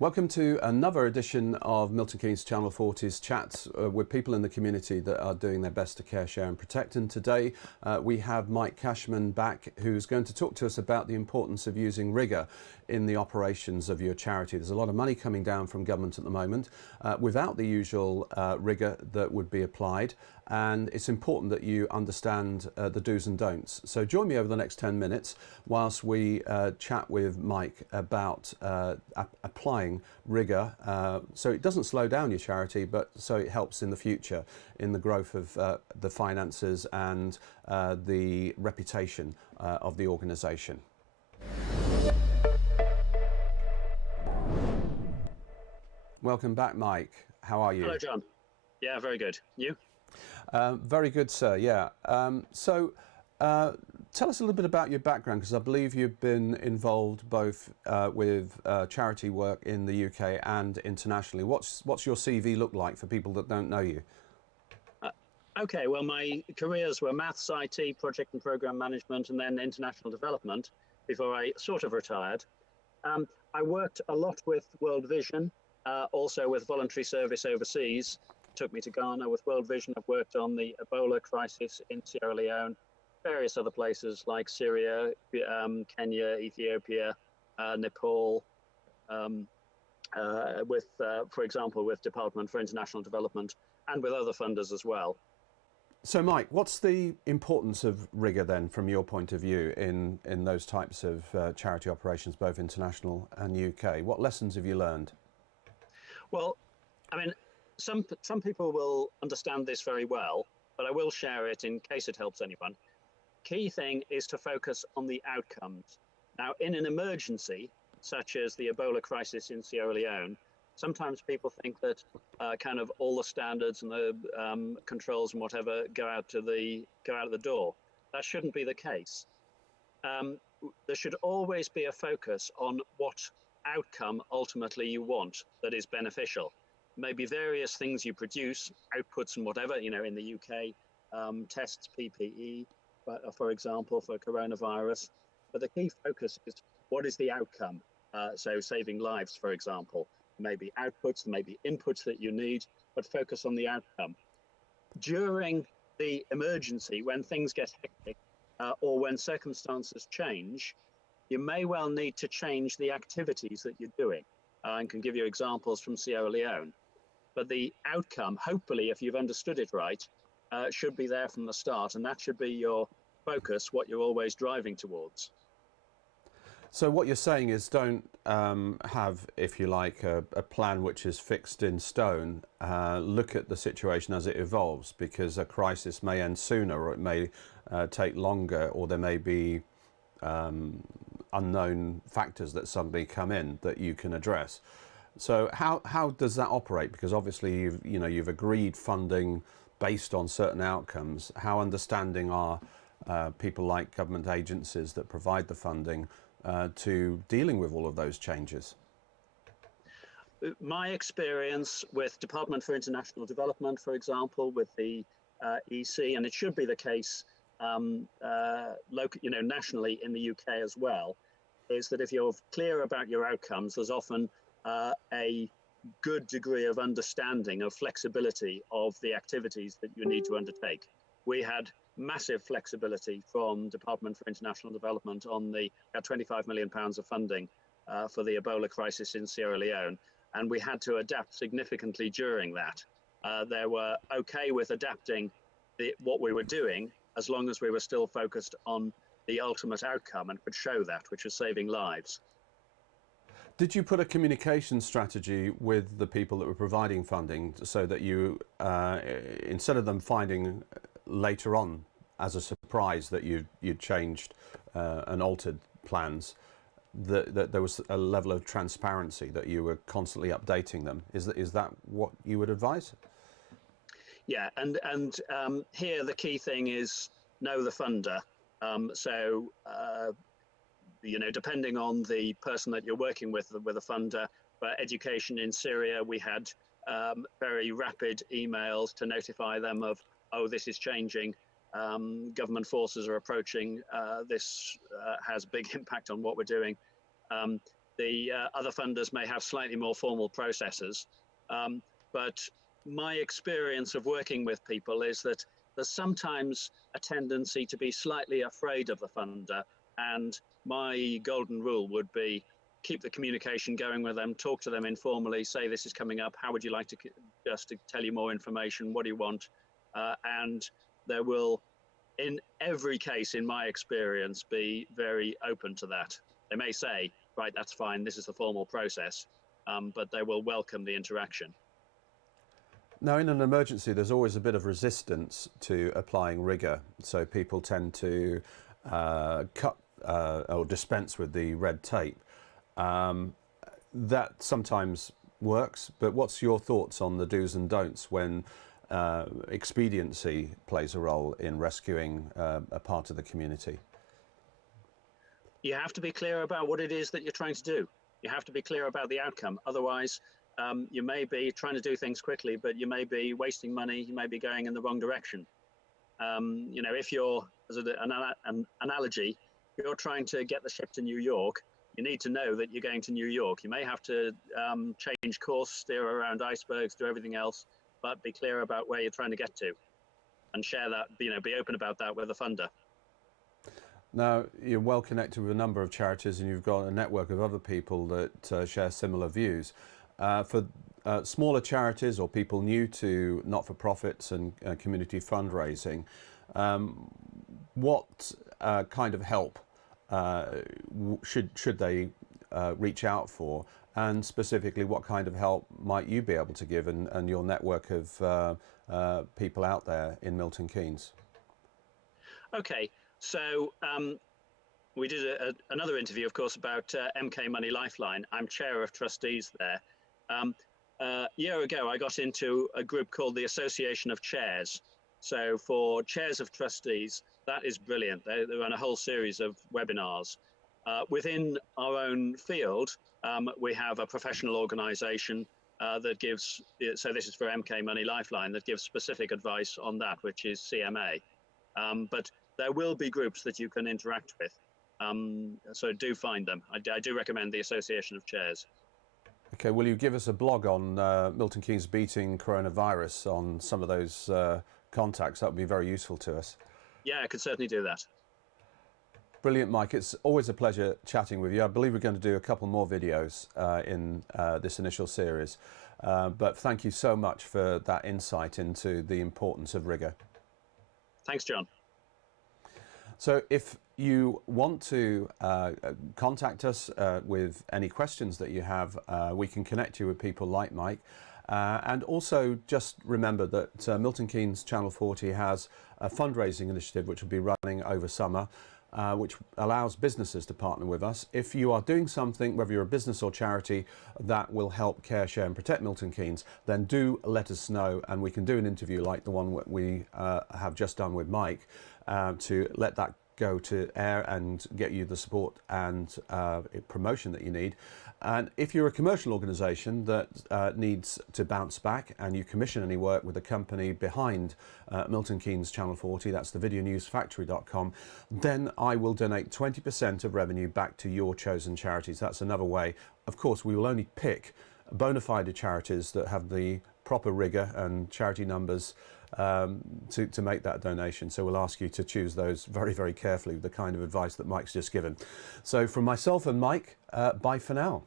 Welcome to another edition of Milton Keynes Channel 40's chats with people in the community that are doing their best to care, share and protect. And today we have Mike Casham back, who's going to talk to us about the importance of using rigour in the operations of your charity. There's a lot of money coming down from government at the moment without the usual rigour that would be applied, and it's important that you understand the do's and don'ts. So join me over the next 10 minutes whilst we chat with Mike about applying rigour so it doesn't slow down your charity, but so it helps in the future in the growth of the finances and the reputation of the organisation. Welcome back, Mike. How are you? Hello, John. Yeah, very good. You? Very good, sir. Yeah. Tell us a little bit about your background, because I believe you've been involved both with charity work in the UK and internationally. What's your CV look like for people that don't know you? Okay, well, my careers were maths, IT, project and program management, and then international development before I sort of retired. I worked a lot with World Vision, also with voluntary service overseas. Took me to Ghana with World Vision. I've worked on the Ebola crisis in Sierra Leone, various other places like Syria, Kenya, Ethiopia, Nepal, for example, with Department for International Development and with other funders as well. So, Mike, what's the importance of rigour then, from your point of view, in those types of charity operations, both international and UK? What lessons have you learned? Well, I mean, some people will understand this very well, but I will share it in case it helps anyone. Key thing is to focus on the outcomes. Now, in an emergency, such as the Ebola crisis in Sierra Leone, sometimes people think that kind of all the standards and the controls and whatever go out the door. That shouldn't be the case. There should always be a focus on what outcome ultimately you want that is beneficial. Maybe various things you produce, outputs and whatever, you know, in the UK, tests, PPE, for example, for coronavirus. But the key focus is what is the outcome? So saving lives, for example, maybe outputs, maybe inputs that you need, but focus on the outcome. During the emergency, when things get hectic or when circumstances change, you may well need to change the activities that you're doing. And can give you examples from Sierra Leone. But the outcome, hopefully, if you've understood it right, should be there from the start, and that should be your focus, what you're always driving towards. So what you're saying is, don't have, if you like, a plan which is fixed in stone. Look at the situation as it evolves, because a crisis may end sooner, or it may take longer, or there may be unknown factors that suddenly come in that you can address. So how does that operate? Because obviously you've agreed funding based on certain outcomes. How understanding are people like government agencies that provide the funding to dealing with all of those changes? My experience with Department for International Development, for example, with the EC, and it should be the case nationally in the UK as well, is that if you're clear about your outcomes, there's often a good degree of understanding of flexibility of the activities that you need to undertake. We had massive flexibility from Department for International Development on the £25 million of funding for the Ebola crisis in Sierra Leone, and we had to adapt significantly during that. They were okay with adapting what we were doing as long as we were still focused on the ultimate outcome and could show that, which was saving lives. Did you put a communication strategy with the people that were providing funding so that you, instead of them finding later on as a surprise that you'd changed and altered plans, that there was a level of transparency, that you were constantly updating them? Is that what you would advise? Yeah, and here the key thing is know the funder. Depending on the person that you're working with a funder, for education in Syria, we had very rapid emails to notify them of, oh, this is changing. Government forces are approaching. This has a big impact on what we're doing. The other funders may have slightly more formal processes, but my experience of working with people is that there's sometimes a tendency to be slightly afraid of the funder, and my golden rule would be keep the communication going with them, talk to them informally, say this is coming up, how would you like to just to tell you more information, what do you want? And there will, in every case, in my experience, be very open to that. They may say, right, that's fine, this is the formal process, but they will welcome the interaction. Now, in an emergency, there's always a bit of resistance to applying rigour. So people tend to cut or dispense with the red tape. That sometimes works, but what's your thoughts on the do's and don'ts when expediency plays a role in rescuing a part of the community? You have to be clear about what it is that you're trying to do. You have to be clear about the outcome. Otherwise, you may be trying to do things quickly, but you may be wasting money. You may be going in the wrong direction. You know, if you're, as an analogy, you're trying to get the ship to New York, you need to know that you're going to New York. You may have to change course, steer around icebergs, do everything else, but be clear about where you're trying to get to, and share that. You know, be open about that with the funder. Now, you're well connected with a number of charities, and you've got a network of other people that share similar views. For smaller charities or people new to not-for-profits and community fundraising, what kind of help should they reach out for? And specifically, what kind of help might you be able to give and your network of people out there in Milton Keynes? Okay, so we did another interview, of course, about MK Money Lifeline. I'm chair of trustees there. A year ago, I got into a group called the Association of Chairs. So for chairs of trustees, that is brilliant. They run a whole series of webinars. Within our own field, we have a professional organisation that gives, so this is for MK Money Lifeline, that gives specific advice on that, which is CMA. But there will be groups that you can interact with. So do find them. I do recommend the Association of Chairs. Okay, will you give us a blog on Milton Keynes beating coronavirus on some of those contacts? That would be very useful to us. Yeah, I could certainly do that. Brilliant, Mike. It's always a pleasure chatting with you. I believe we're going to do a couple more videos in this initial series. But thank you so much for that insight into the importance of rigour. Thanks, John. So if you want to contact us with any questions that you have, we can connect you with people like Mike. And also just remember that Milton Keynes Channel 40 has a fundraising initiative which will be running over summer, which allows businesses to partner with us. If you are doing something, whether you're a business or charity, that will help care, share and protect Milton Keynes, then do let us know, and we can do an interview like the one we have just done with Mike to let that go to air and get you the support and promotion that you need. And if you're a commercial organisation that needs to bounce back and you commission any work with the company behind Milton Keynes Channel 40, that's the videonewsfactory.com, then I will donate 20% of revenue back to your chosen charities. That's another way. Of course, we will only pick bona fide charities that have the proper rigour and charity numbers to make that donation. So we'll ask you to choose those very, very carefully with the kind of advice that Mike's just given. So from myself and Mike, bye for now.